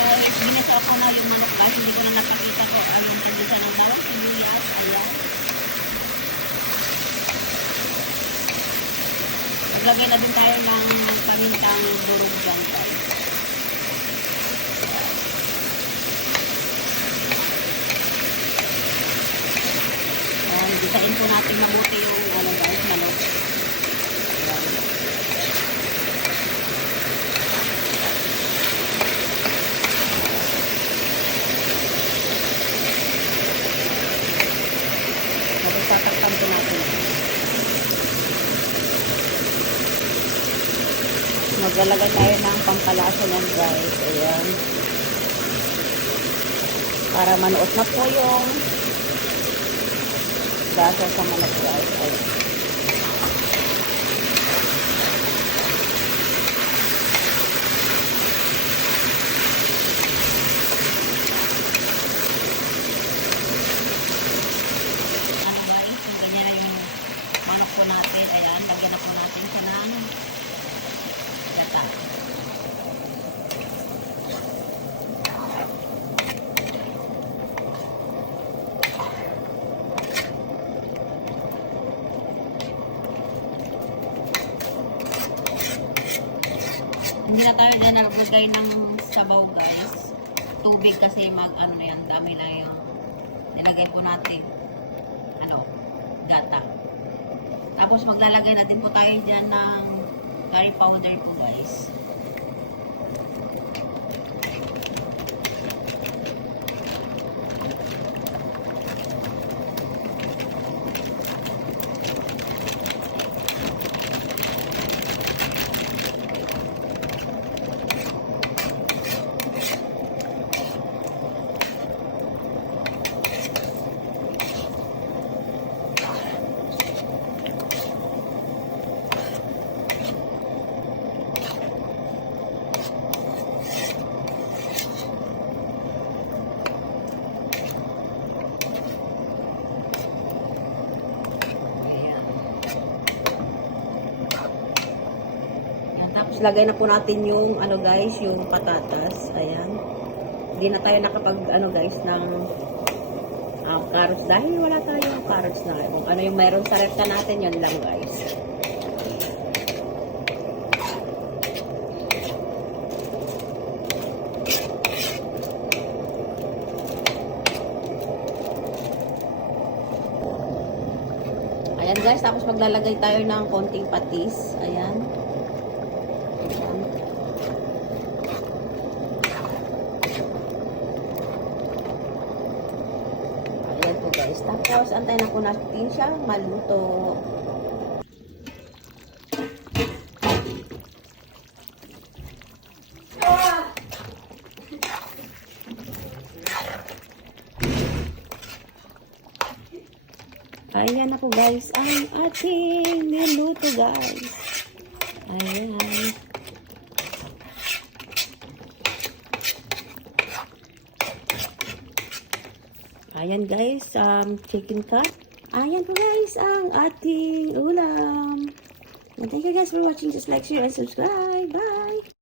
guys, ginasa ko na yung manok guys. Hindi ko na nakikita ko anong tindisa ng bawang sibuyas. Ayan. Maglagay na din tayo ng pamintang durog dyan guys. Ayan, gisain po natin mabuti yung ano guys, manok. Ayan. Tatakpan po natin. Maglalagay tayo ng pampalasa ng guys. Ayan. Para manuot na po yung gasa sa manok guys. Ayan. Natin, ayan, lagyan na po natin siya ng gata. Hindi na tayo dyan naglagay ng sabaw guys. Tubig kasi ano yan, dami na yung nilagay po natin gata. Tapos maglalagay na din po tayo dyan ng curry powder po guys. Lagay na po natin yung guys, yung patatas. Ayan. Hindi na tayo nakapag guys ng carrots dahil wala tayong carrots na. Kung ano yung mayroon sa rekta natin, yun lang guys. Ayan guys, tapos maglalagay tayo ng konting patis. Ayan. Guys. Tapos, antayin na po natin siyang maluto. Ayan na po guys, ang ating niluto guys. Ayan. Ayan guys, chicken cut. Ayan po guys, ang ating ulam. And thank you guys for watching. Just like, share, and subscribe. Bye!